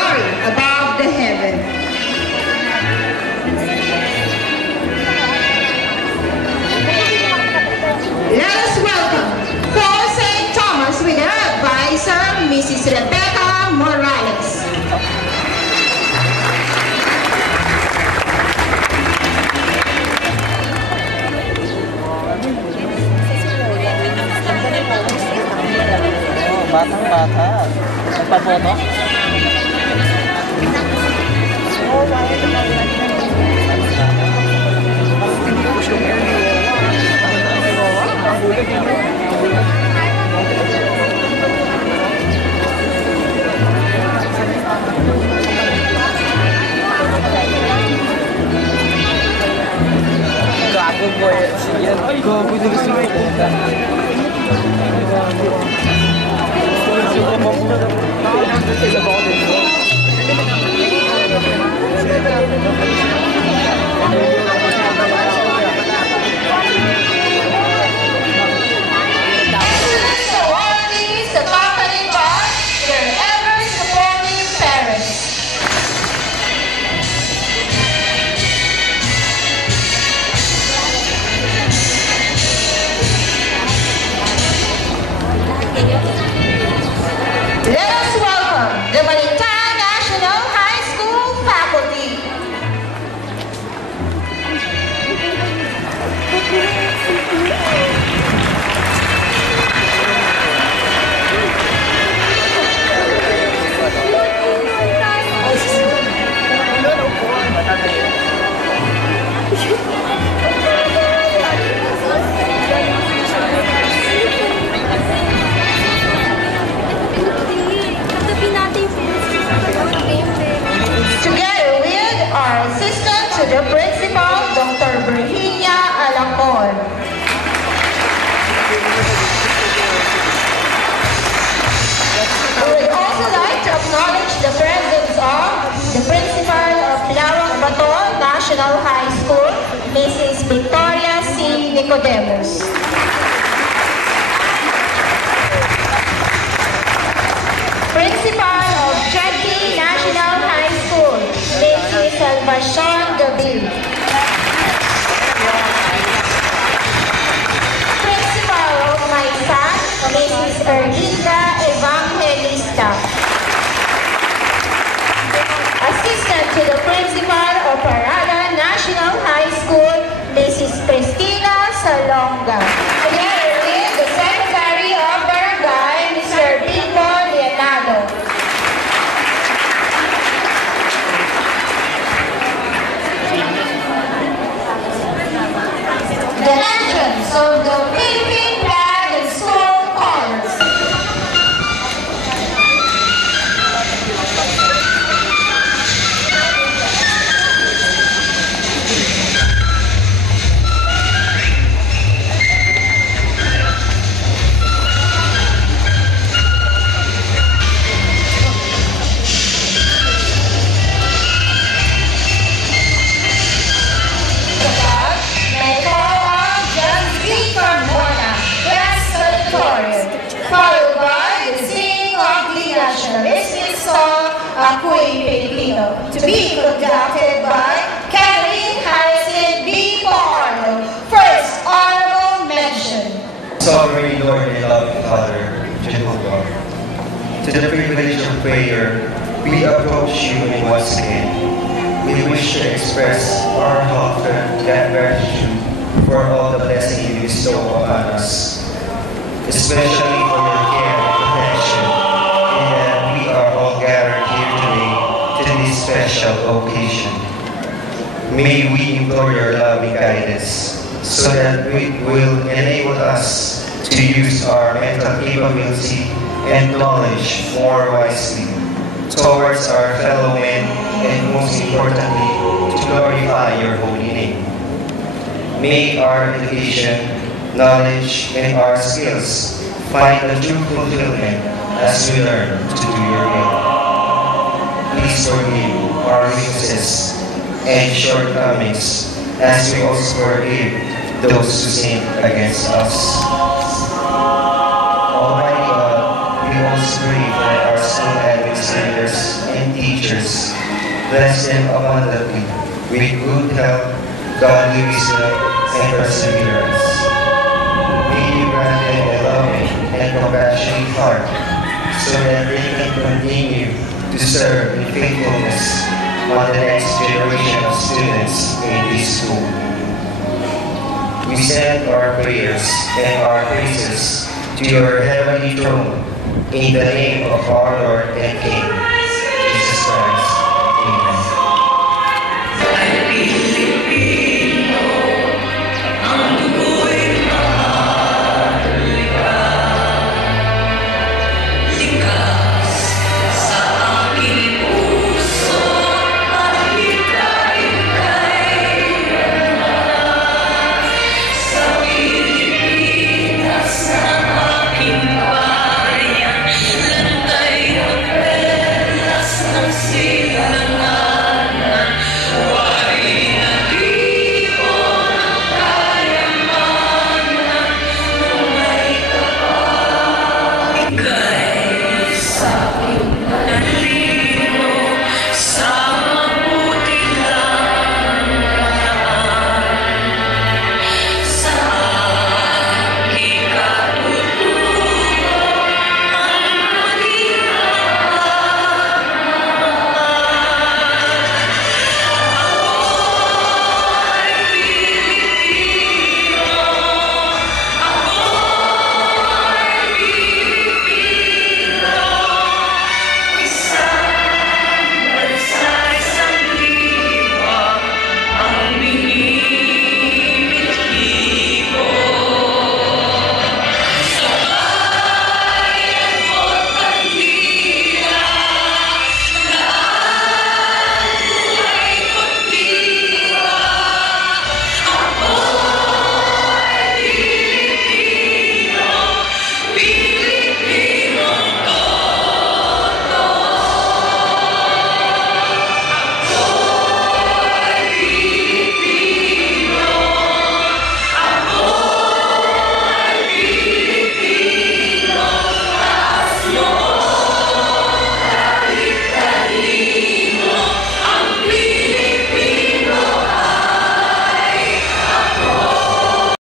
glory above the heaven. Let us welcome Paul St. Thomas with her advisor, Mrs. Rebecca Morales. Batang-bata. Nagpaboto? Gago boy. Gago dito sa pupunta. The principal, Dr. Virginia Alacon. We would also like to acknowledge the presence of the principal of Larang Baton National High School, Mrs. Victoria C. Nicodemus. Principal of Jackie National High School, Mrs. Salvacion Gabil. Principal of my son, Mrs. Erlinda Evangelista. Assistant to the Principal of Paraga National High School, Mrs. Cristina Salonga. Together with the Secretary of Barangay, Mr. Bimbo Leonardo. The entrance of the Philippine flag and school colors. Followed by the singing of the nationalistic song Ako'y Pilipino, to be conducted by Catherine Harrison B. Pajardo, First Honorable Mention. Sovereign Lord and loving Father, Jehovah, to the privilege of prayer, we approach you once again. We wish to express our heartfelt gratitude for all the blessings you bestow upon us, especially for your care and protection, and we are all gathered here today to this special occasion. May we implore your loving guidance so that it will enable us to use our mental capability and knowledge more wisely towards our fellow men, and most importantly, to glorify your holy name. May our education, knowledge, and our skills find a true fulfillment as we learn to do your will. Please forgive our weaknesses and shortcomings as we also forgive those who sin against us. Almighty God, we also pray for our school administrators and teachers teachers. Bless them abundantly with good health, godly wisdom, and perseverance. May you grant them a loving and compassionate heart so that they can continue to serve in faithfulness on the next generation of students in this school. We send our prayers and our praises to your heavenly throne in the name of our Lord and King,